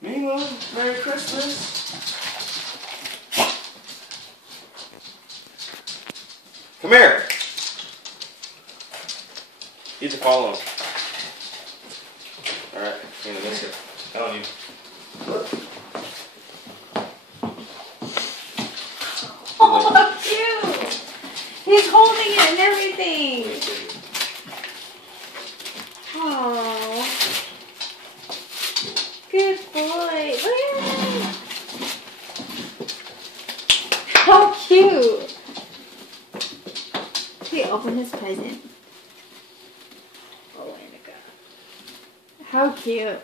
Meanwhile, Merry Christmas. Come here. You have to follow him. Alright, you're gonna miss it. I don't need. Oh, cute! He's holding it and everything. Oh, good boy. Look at him. How cute. He opened his present. Oh, Annika. How cute.